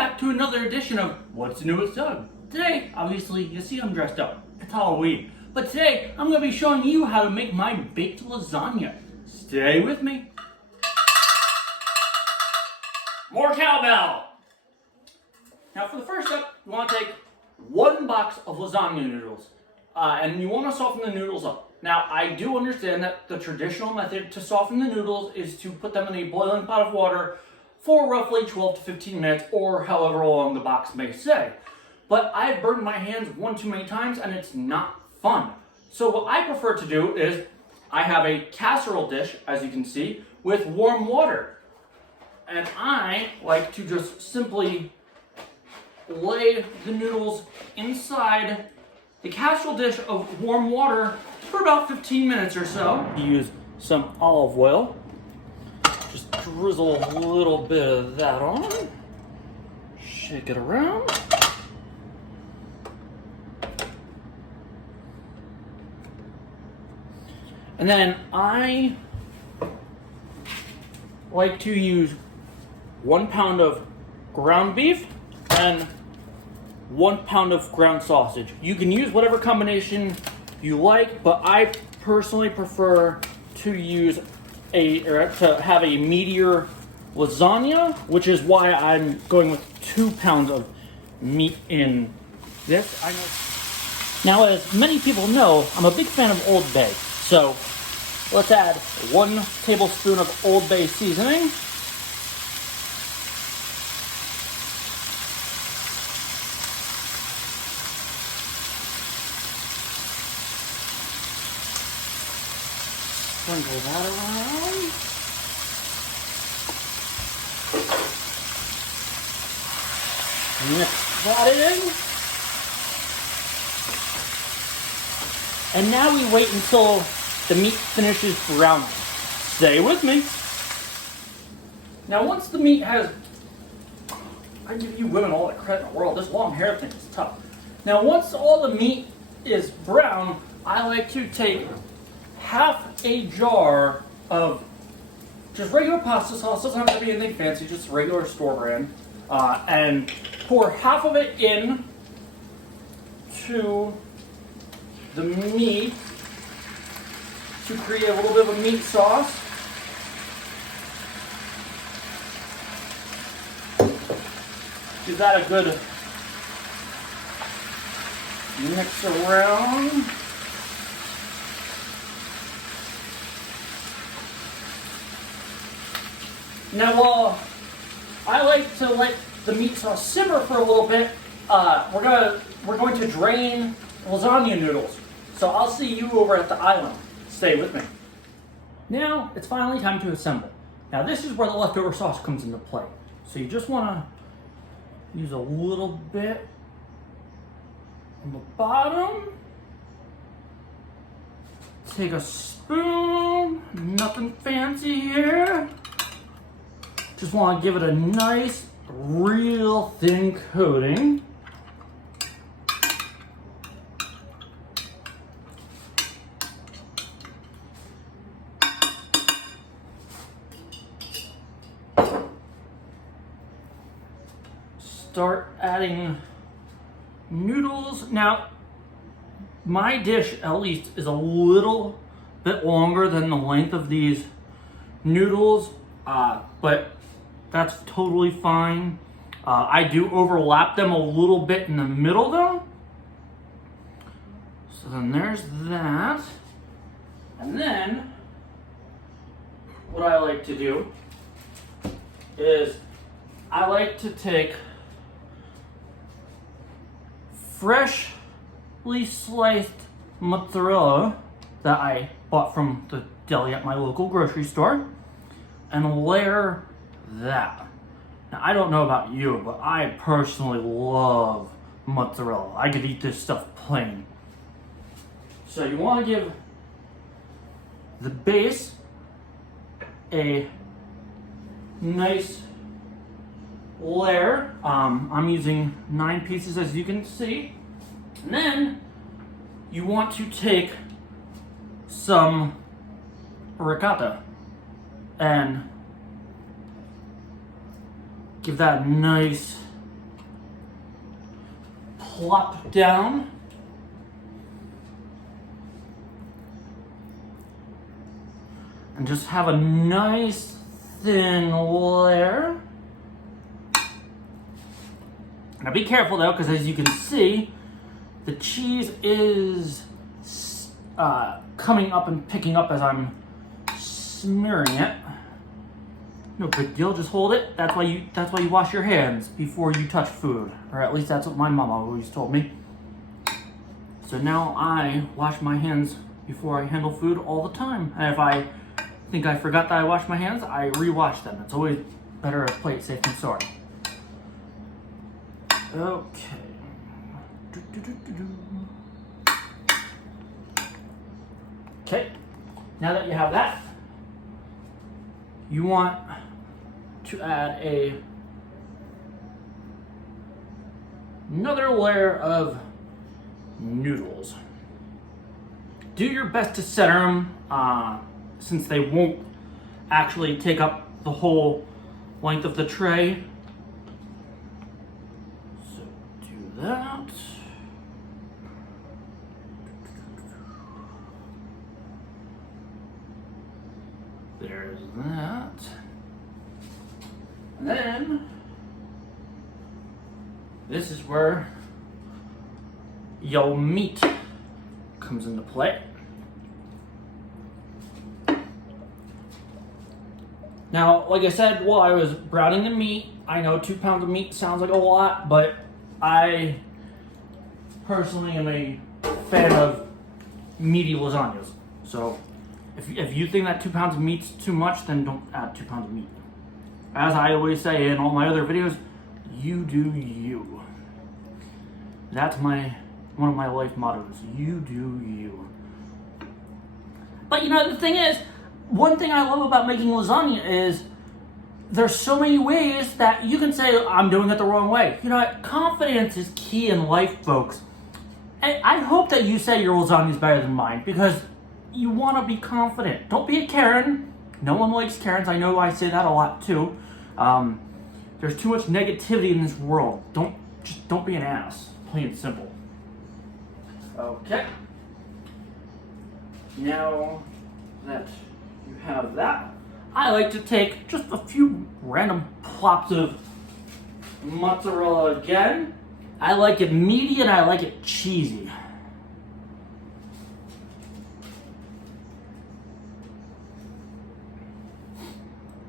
back to another edition of What's New with Doug. Today, obviously, you see I'm dressed up. It's Halloween. But today, I'm going to be showing you how to make my baked lasagna. Stay with me. More cowbell! Now for the first step, you want to take one box of lasagna noodles. And you want to soften the noodles up. Now, I do understand that the traditional method to soften the noodles is to put them in a boiling pot of water for roughly 12 to 15 minutes, or however long the box may say. But I've burned my hands one too many times, and it's not fun. So what I prefer to do is, I have a casserole dish, as you can see, with warm water. And I like to just simply lay the noodles inside the casserole dish of warm water for about 15 minutes or so. You use some olive oil. Just drizzle a little bit of that on. Shake it around. And then I like to use 1 pound of ground beef and 1 pound of ground sausage. You can use whatever combination you like, but I personally prefer to to have a meatier lasagna, which is why I'm going with 2 pounds of meat in this. Now, as many people know, I'm a big fan of Old Bay, so let's add 1 tablespoon of Old Bay seasoning. Sprinkle that around. Mix that in. And now we wait until the meat finishes browning. Stay with me. Now once the meat has, I give you women all the credit in the world, this long hair thing is tough. Now once all the meat is brown, I like to take half a jar of just regular pasta sauce. Doesn't have to be anything fancy, just regular store brand. And pour half of it in to the meat to create a little bit of a meat sauce. Give that a good mix around. Now, while I like to let the meat sauce simmer for a little bit, we're going to drain lasagna noodles. So I'll see you over at the island. Stay with me. Now it's finally time to assemble. Now this is where the leftover sauce comes into play. So you just want to use a little bit on the bottom. Take a spoon, nothing fancy here. Just want to give it a nice, real thin coating. Start adding noodles. Now, my dish, at least, is a little bit longer than the length of these noodles, but that's totally fine. I do overlap them a little bit in the middle though. So then there's that. And then what I like to do is I like to take freshly sliced mozzarella that I bought from the deli at my local grocery store and layer that. Now, I don't know about you, but I personally love mozzarella. I could eat this stuff plain. So you want to give the base a nice layer. I'm using 9 pieces, as you can see. And then you want to take some ricotta and give that a nice plop down. And just have a nice thin layer. Now be careful though, because as you can see, the cheese is coming up and picking up as I'm smearing it. No big deal, just hold it. That's why you wash your hands before you touch food. Or at least that's what my mama always told me. So now I wash my hands before I handle food all the time. And if I think I forgot that I washed my hands, I re-wash them. It's always better to play it safe than sorry. Okay. Okay, now that you have that, you want to add another layer of noodles. Do your best to center them, since they won't actually take up the whole length of the tray. So do that. There's that. And then this is where your meat comes into play. Now, like I said, while I was browning the meat, I know 2 pounds of meat sounds like a lot, but I personally am a fan of meaty lasagnas. So if you think that 2 pounds of meat's too much, then don't add 2 pounds of meat. As I always say in all my other videos, you do you. That's one of my life mottos. You do you. But you know, the thing is, one thing I love about making lasagna is there's so many ways that you can say, I'm doing it the wrong way. You know, confidence is key in life, folks. And I hope that you say your lasagna is better than mine, because you want to be confident. Don't be a Karen. No one likes Karens. I know I say that a lot too. There's too much negativity in this world. Don't be an ass. Plain and simple. Okay. Now that you have that, I like to take just a few random plops of mozzarella again. I like it meaty and I like it cheesy.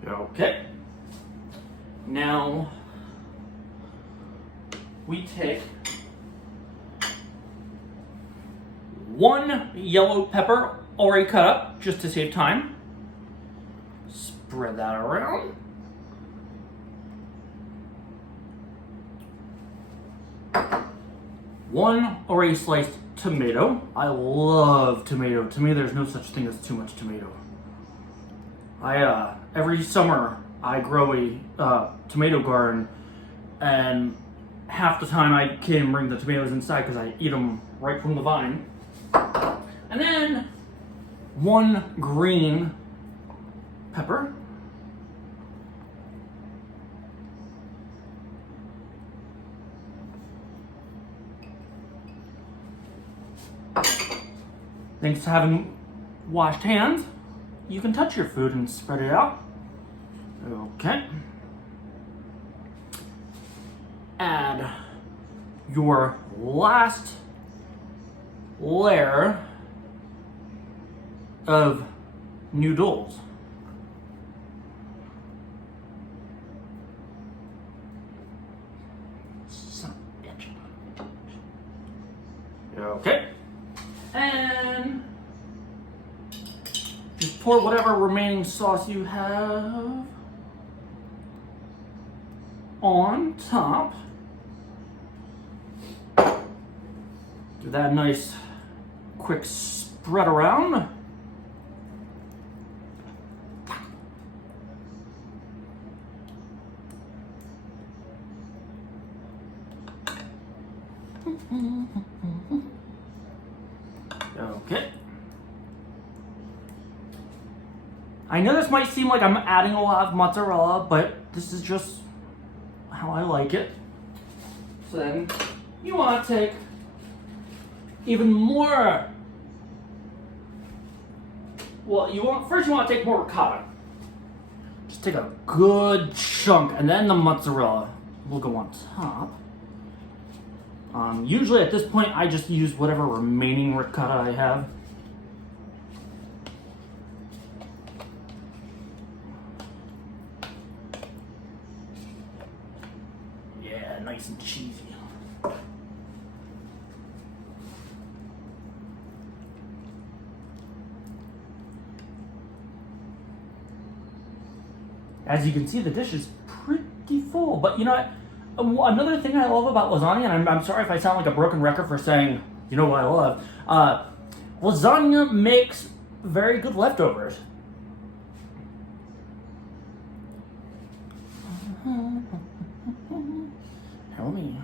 Okay. Now we take 1 yellow pepper already cut up just to save time. Spread that around. One already sliced tomato. I love tomato. To me, there's no such thing as too much tomato. Every summer I grow a tomato garden, and half the time I can't even bring the tomatoes inside because I eat them right from the vine. And then 1 green pepper. Thanks to having washed hands, you can touch your food and spread it out. Okay. Add your last layer of noodles. Son of a bitch. Okay. And just pour whatever remaining sauce you have on top. Give that a nice quick spread around. Okay. I know this might seem like I'm adding a lot of mozzarella, but this is just how I like it. So then you want to take even more. Well, first you want to take more ricotta. Just take a good chunk, and then the mozzarella will go on top. Usually at this point, I just use whatever remaining ricotta I have. Yeah, nice and cheesy. As you can see, the dish is pretty full, but you know what? Another thing I love about lasagna, and I'm sorry if I sound like a broken record for saying, you know what I love, lasagna makes very good leftovers. Help me.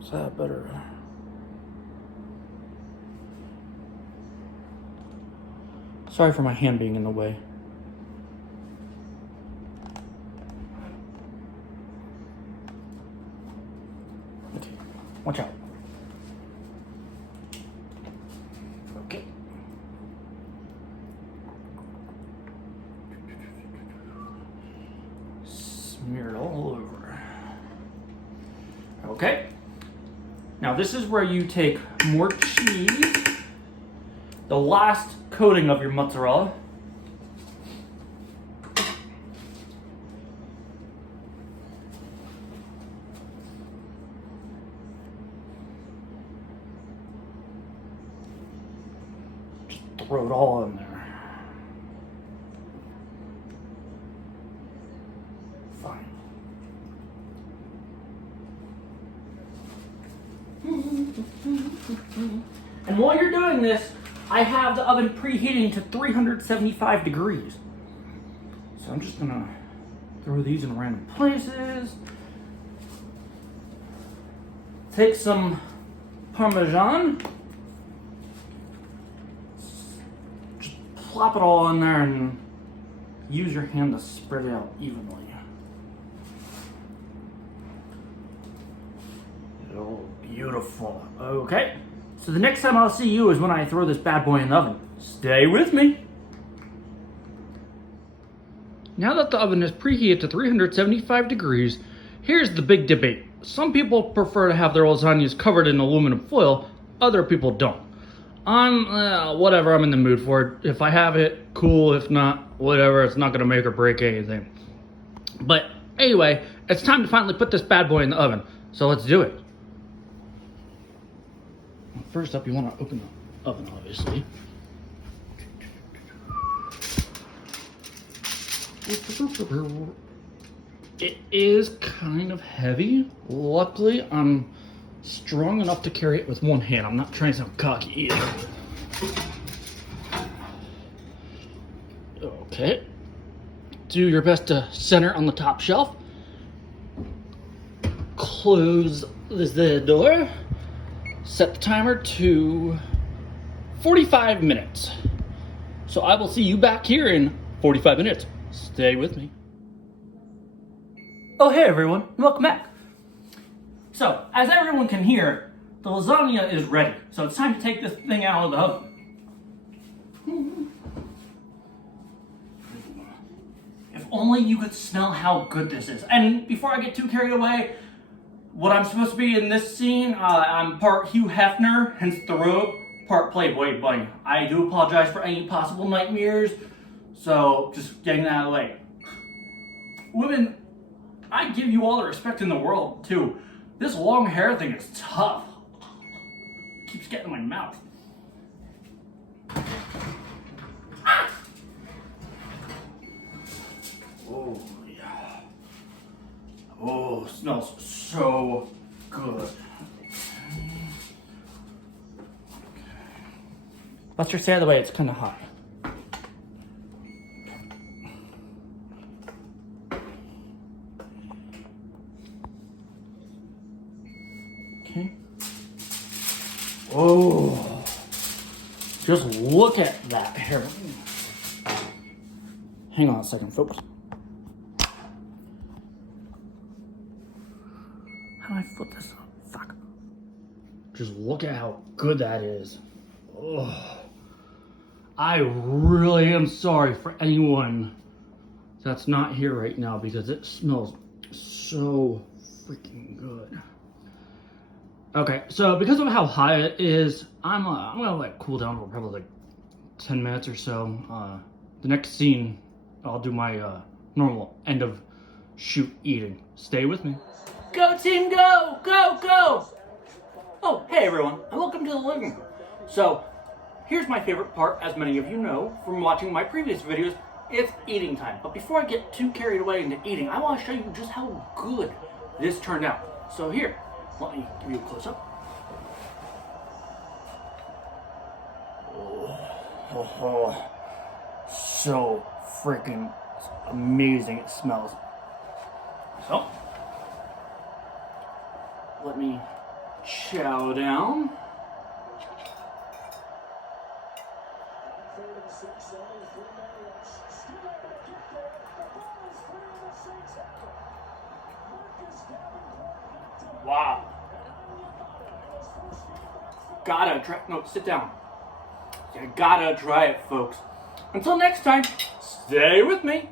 Is that better? Sorry for my hand being in the way. Okay, watch out. Okay. Smear it all over. Okay. Now this is where you take more cheese, the last coating of your mozzarella. Just throw it all in there. Fine. And while you're doing this, I have the oven preheating to 375 degrees. So I'm just gonna throw these in random places. Take some Parmesan. Just plop it all in there and use your hand to spread it out evenly. Oh, beautiful. Okay. So the next time I'll see you is when I throw this bad boy in the oven. Stay with me. Now that the oven is preheated to 375 degrees, here's the big debate. Some people prefer to have their lasagnas covered in aluminum foil, other people don't. Whatever, I'm in the mood for it. If I have it, cool. If not, whatever, it's not gonna make or break anything. But anyway, it's time to finally put this bad boy in the oven. So let's do it. First up, you want to open the oven, obviously. It is kind of heavy. Luckily, I'm strong enough to carry it with one hand. I'm not trying to sound cocky either. Okay. Do your best to center on the top shelf. Close the door. Set the timer to 45 minutes. So I will see you back here in 45 minutes. Stay with me. Oh, hey everyone, welcome back. So, as everyone can hear, the lasagna is ready. So it's time to take this thing out of the oven. If only you could smell how good this is. And before I get too carried away, what I'm supposed to be in this scene, I'm part Hugh Hefner, hence the robe, part Playboy Bunny. I do apologize for any possible nightmares, so just getting that out of the way. Women, I give you all the respect in the world, too. This long hair thing is tough. It keeps getting in my mouth. Ah! Oh, yeah. Oh, smells so good. Let's just say, by the way, it's kind of hot. Okay. Oh, just look at that hair. Hang on a second, folks. can I flip this up? Fuck. Just look at how good that is. Oh. I really am sorry for anyone that's not here right now because it smells so freaking good. Okay, so because of how high it is, I'm gonna let it cool down for probably like 10 minutes or so. The next scene, I'll do my normal end of shoot eating. Stay with me. Go team, go! Go, go! Oh, hey everyone, and welcome to the living room. So, here's my favorite part, as many of you know from watching my previous videos, it's eating time. But before I get too carried away into eating, I want to show you just how good this turned out. So here, let me give you a close-up. Oh, so freaking amazing it smells. So, let me chow down. Wow. Gotta try. No, sit down. You gotta try it, folks. Until next time, stay with me.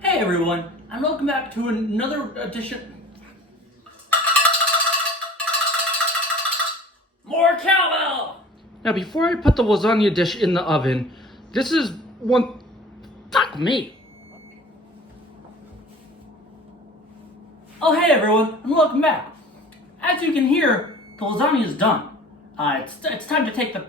Hey everyone, and welcome back to another edition. More cowbell! Now before I put the lasagna dish in the oven, this is one... Fuck me! Oh hey everyone, and welcome back. As you can hear, the lasagna is done. It's time to take the